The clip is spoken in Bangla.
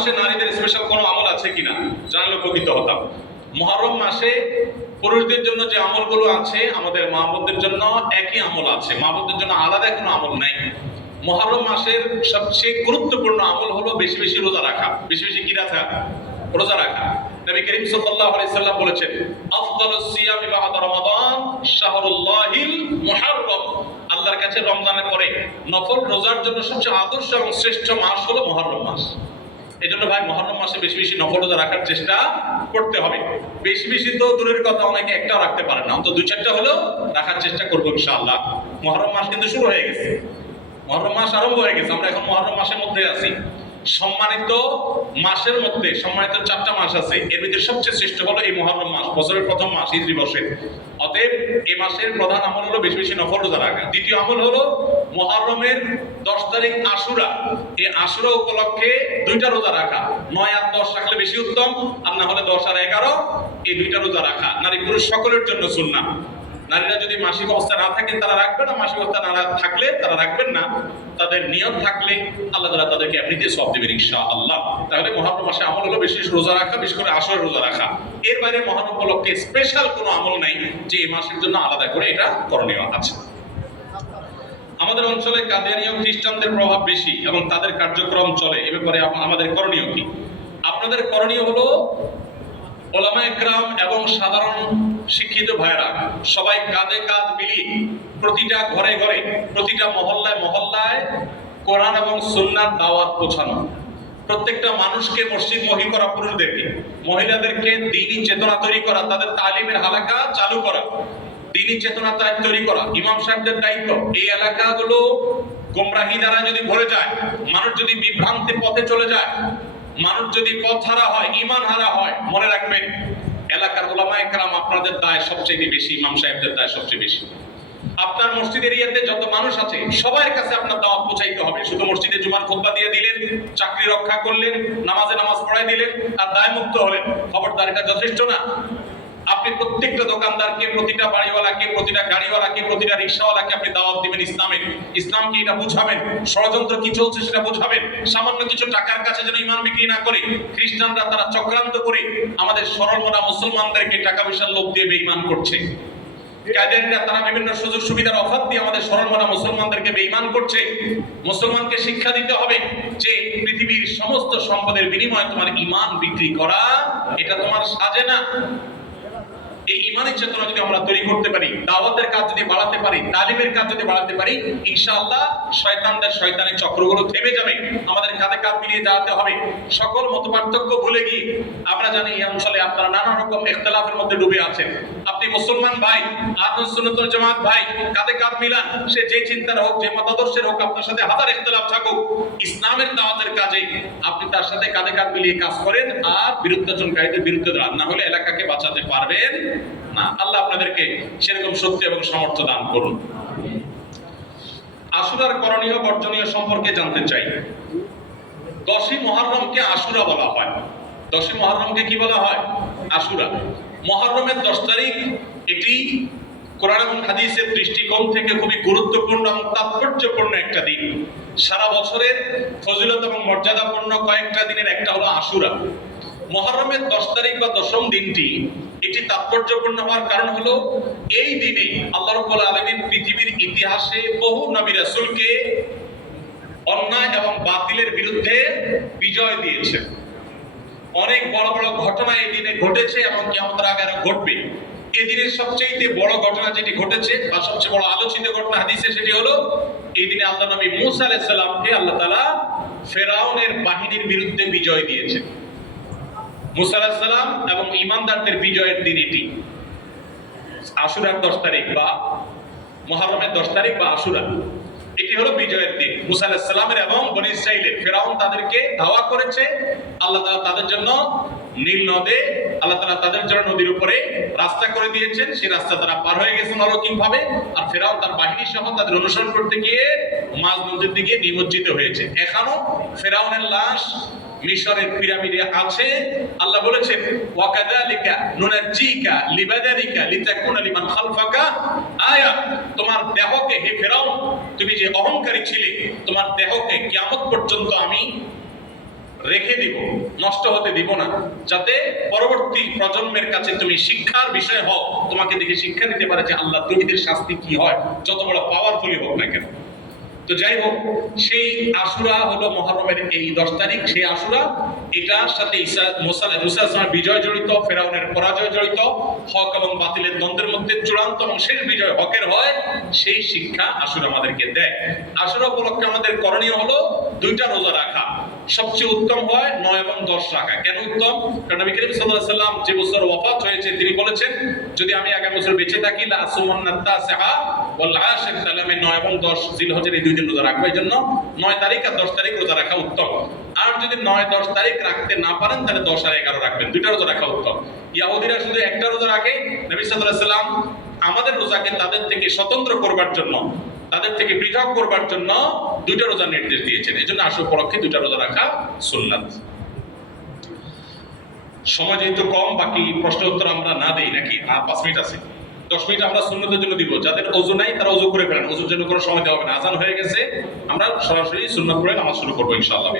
মাসে নারীদের স্পেশাল কোনো আমল আছে কিনা? জানলে উপকৃত হতাম। মহরম মাসে পুরুষদের জন্য যে আমলগুলো আছে, আমাদের মা বোনদের জন্য একই আমল আছে। মা বোনদের জন্য আলাদা কোনো আমল নাই। মহরম মাসের সবচেয়ে গুরুত্বপূর্ণ আমল হলো বেশি বেশি রোজা রাখা। বেশি বেশি কি রাখা? রোজা রাখা। নবী করিম সাল্লাল্লাহু আলাইহি সাল্লাম বলেছেন আফদালুস সিয়ামি বা'দা রমাদান শাহরুল্লাহিল মুহাররম। আল্লাহর কাছে রমজানের পরে নফল রোজার জন্য সবচেয়ে আদর্শ এবং শ্রেষ্ঠ মাস হলো মুহররম মাস। এই জন্য ভাই মহরম মাসে বেশি বেশি নফল রাখার চেষ্টা করতে হবে। বেশি বেশি তো দূরের কথা অনেকে একটাও রাখতে পারে না। অন্তত দুই চারটা হলেও রাখার চেষ্টা করব ইনশাআল্লাহ। মহরম মাস কিন্তু শুরু হয়ে গেছে। মহরম মাস আরম্ভ হয়ে গেছে। আমরা এখন মহরম মাসের মধ্যে আছি। সম্মানিত মাসের মধ্যে, সম্মানিত চারটা মাস আছে। এর ভিতরে সবচেয়ে শ্রেষ্ঠ হলো এই মহরম মাস, বছরের প্রথম মাস ইদ্রি বর্ষের অতএব এই মাসের প্রধান আমল হলো বেশি বেশি নফল রোজা রাখা। দ্বিতীয় আমল হলো মহরমের দশ তারিখ আশুরা। এই আশুরা উপলক্ষে দুইটা রোজা রাখা। নয় আর দশ রাখলে বেশি উত্তম, আর না হলে দশ আর এগারো, এই দুইটা রোজা রাখা। নারী পুরুষ সকলের জন্য সুন্নাহ। নারীরা যদি মাসিক অবস্থা না থাকেন তারা রাখবেন না। মাসিক অবস্থা না থাকলে তারা রাখবেন না। তাদের নিয়ত থাকলে আল্লাহ তাআলা তাদেরকে এমনিতে সব দেবেন ইনশাআল্লাহ। তাহলে মহারম মাসে আমল হলো বিশেষ রোজা রাখা, বিশেষ করে আসরের রোজা রাখা। এর বাইরে মহারম উপলক্ষে স্পেশাল কোনো আমল নাই। যে এই মাসের জন্য আলাদা করে এটা করণীয় আছে। আমাদের অঞ্চলে কাদিয়ানীয় খ্রিস্টানদের প্রভাব বেশি এবং তাদের কার্যক্রম চলে, এ ব্যাপারে আমাদের করণীয় কি? আপনাদের করণীয় হলো ওলামা একরাম এবং সাধারণ শিক্ষিত ভাইরা সবাই কাঁধে কাঁধ মিলিয়ে প্রতিটা ঘরে ঘরে, প্রতিটা মহল্লায় মহল্লায় কোরআন এবং সুন্নার দাওয়াত পৌঁছানো। প্রত্যেকটা মানুষকে মসজিদ মহি করা পুরুষদেরকে। মহিলাদেরকে দিনই চেতনা তৈরি করা, তাদের তালিমের হালাকা চালু করা, দিনই চেতনা তৈরি করা। ইমাম সাহেবদের দায়িত্ব, এই এলাকাগুলো গোমরাহি দ্বারা যদি ভরে যায়, মানুষ যদি বিভ্রান্তি পথে চলে যায়, মানুষ যদি পথ হারা হয় ইমান হারা হয়, মনে রাখবেন, এলাকার ওলামা একরাম আপনাদের দায় সবচেয়ে বেশি, ইমাম সাহেবদের দায় সবচেয়ে বেশি। আপনার মসজিদ এরিয়াতে যত মানুষ আছে, সবার কাছে আপনার দাওয়াত পৌঁছাইতে হবে। শুধু মসজিদে জুমার খুতবা দিয়ে দিলেন, চাকরি রক্ষা করলেন, নামাজে নামাজ পড়াই দিলেন, আর দায় মুক্ত হলেন। খবরদার এটা যথেষ্ট না? আপনি প্রত্যেকটা দোকানদারকে, প্রতিটা বাড়িওয়ালাকে, প্রতিটা গাড়িওয়ালাকে, প্রতিটা রিক্সাওয়ালাকে আপনি দাওয়াত দিবেন ইসলামের। ইসলামকে এটা বুঝাবেন? ষড়যন্ত্র কি চলছে সেটা বুঝাবেন? সামান্য কিছু টাকার কাছে যেন ইমান বিক্রি না করে, খ্রিস্টানরা তারা চক্রান্ত করে আমাদের সরল মনা মুসলমানদেরকে টাকা পয়সার লোভ দিয়ে বেঈমান করছে। কাদেররা তারা বিভিন্ন সুযোগ সুবিধার অভাব দিয়ে আমাদের সরল মনা মুসলমানদেরকে বেইমান করছে। মুসলমানকে শিক্ষা দিতে হবে যে পৃথিবীর সমস্ত সম্পদের বিনিময়ে তোমার ইমান বিক্রি করা, এটা তোমার সাজে না। এই ইমানের চেতনা যদি আমরা তৈরি করতে পারি, দাওয়াতের কাজ যদি বাড়াতে পারি, তালিমের কাজ যদি বাড়াতে পারি, ইনশাআল্লাহ শয়তানদের শয়তানি চক্রগুলো থেমে যাবে। আমাদের কাঁধে কাঁধ মিলিয়ে যাওয়াতে হবে। সকল মত পার্থক্য ভুলে গিয়ে আমরা জানি এই অঞ্চলে আপনারা নানা রকম ইখতিলাফের মধ্যে ডুবে আছেন। আপনি মুসলমান ভাই, আহলুস সুন্নাতুল জামাত ভাই, কাঁধে কাঁধ মিলান, সে যে চিন্তার হোক, যে মতাদর্শের হোক, আপনার সাথে হাজার ইখতিলাফ থাকুক। ইসলামের দাওয়াতের কাজে আপনি তার সাথে কাঁধে কাঁধ মিলিয়ে কাজ করেন আর বিরুদ্ধাচরণকারীদের বিরুদ্ধে দাঁড়ান না হলে এলাকাকে বাঁচাতে পারবেন না, আল্লাহ আপনাদেরকে সেরকম শক্তি এবং সামর্থ্য দান করুন। আশুরার করণীয়, বর্জনীয় সম্পর্কে জানতে চাই। দশই মহরমকে আশুরা বলা হয়। দশই মহরমকে কি বলা হয়? আশুরা। মহরমের দশ তারিখ এটি কোরআন এবং হাদিসের দৃষ্টিকোণ থেকে খুবই গুরুত্বপূর্ণ এবং তাৎপর্যপূর্ণ একটা দিন। সারা বছরের ফজিলত এবং মর্যাদাপূর্ণ কয়েকটা দিনের একটা হলো আশুরা। মহরমের দশ তারিখ বা দশম দিনটি এটি তাৎপর্যপূর্ণ হওয়ার কারণ হলো এই দিনে আল্লাহ রব্বুল আলমিন পৃথিবীর ইতিহাসে বহু নবী রাসূলকে অন্যায় এবং বাতিলের বিরুদ্ধে বিজয় দিয়েছে অনেক বড় বড় ঘটনা এই দিনে ঘটেছে এবং কেমন আগে ঘটবে। এই দিনের সবচেয়ে বড় ঘটনা যেটি ঘটেছে বা সবচেয়ে বড় আলোচিত ঘটনা হাদিসে সেটি হলো, এই দিনে আল্লাহ নবী মুসা আলাইহিস আল্লাহ তালা ফেরাউনের বাহিনীর বিরুদ্ধে বিজয় দিয়েছে মুসা আলাইহিস সালাম এবং ঈমানদারদের বিজয়ের দিন এটি। আশুরার দশ তারিখ বা মহরমের দশ তারিখ বা আশুরা। এটি হলো বিজয়ের দিন। মুসা আলাইহিস এবং বনি ইসরাইলের ফেরাউন তাদেরকে ধাওয়া করেছে। আল্লাহ তালা তাদের জন্য নীল নদে, আল্লাহ তালা তাদের জন্য নদীর উপরে রাস্তা করে দিয়েছেন। সেই রাস্তা তারা পার হয়ে গেছেন অলৌকিক ভাবে আর ফেরাউন তার বাহিনী সহ তাদের অনুসরণ করতে গিয়ে মাঝ নদীর দিকে নিমজ্জিত হয়েছে। এখনও ফেরাউনের লাশ মিশরের পিরামিডে আছে। আল্লাহ বলেছেন ওয়াকাদালিকা নুনাজ্জিকা লিবাদারিকা লিতাকুনা লিমান খালফাকা। আয়া, তোমার দেহকে হে ফেরাউন, তুমি যে অহংকারী ছিলে, তোমার দেহকে কিয়ামত পর্যন্ত আমি রেখে দিব, নষ্ট হতে দিব না, যাতে পরবর্তী প্রজন্মের কাছে তুমি শিক্ষার বিষয় হও। তোমাকে দেখে শিক্ষা নিতে পারে যে আল্লাহ দ্রোহীদের শাস্তি কি হয়, যত বড় পাওয়ারফুলি হোক না কেন। তো যাই হোক সেই আশুরা হলো মহরমের এই দশ তারিখ। সেই আশুরা, এটার সাথে ঈসা, মুসা বিজয় জড়িত, ফেরাউনের পরাজয় জড়িত, হক এবং বাতিলের দ্বন্দ্বের মধ্যে চূড়ান্ত এবং শেষ বিজয় হকের হয়, সেই শিক্ষা আশুরা আমাদেরকে দেয়। আশুরা উপলক্ষে আমাদের করণীয় হলো দুইটা রোজা রাখা। সবচেয়ে উত্তম হয় নয় এবং দশ রাখা। কেন উত্তম? কারণ নবী করিম সাল্লাল্লাহু সাল্লাম যে বছর ওয়াফাত হয়েছে, তিনি বলেছেন, যদি আমি আগামী বছর বেঁচে থাকি, লা তাসিআ আশির তাহলে আমি নয় এবং দশ এই রোজা রাখব। এই জন্য নয় তারিখ আর দশ তারিখ রোজা রাখা উত্তম। আর যদি নয়, দশ তারিখ রাখতে না পারেন, তাহলে দশ আর এগারো রাখবেন। দুইটা রোজা রাখা উত্তম। ইয়াহুদিরা শুধু একটা রোজা রাখে। নবী আমাদের রোজাকে তাদের থেকে স্বতন্ত্র করবার জন্য, তাদের থেকে পৃথক করবার জন্য দুইটা রোজা নির্দেশ দিয়েছেন। এই জন্য আসল পরক্ষে দুইটা রোজা রাখা সুন্নাত। সময় যেহেতু কম, বাকি প্রশ্ন উত্তর আমরা না দেই, নাকি? পাঁচ মিনিট আছে। দশ মিনিট আমরা সুন্নতের জন্য দিব। যাদের অজু নাই, তারা অজু করে ফেলেন। অজুর জন্য কোনো সময় দেওয়া হবে না। আজান হয়ে গেছে, আমরা সরাসরি সুন্নত করে নামাজ শুরু করব ইনশাআল্লাহ।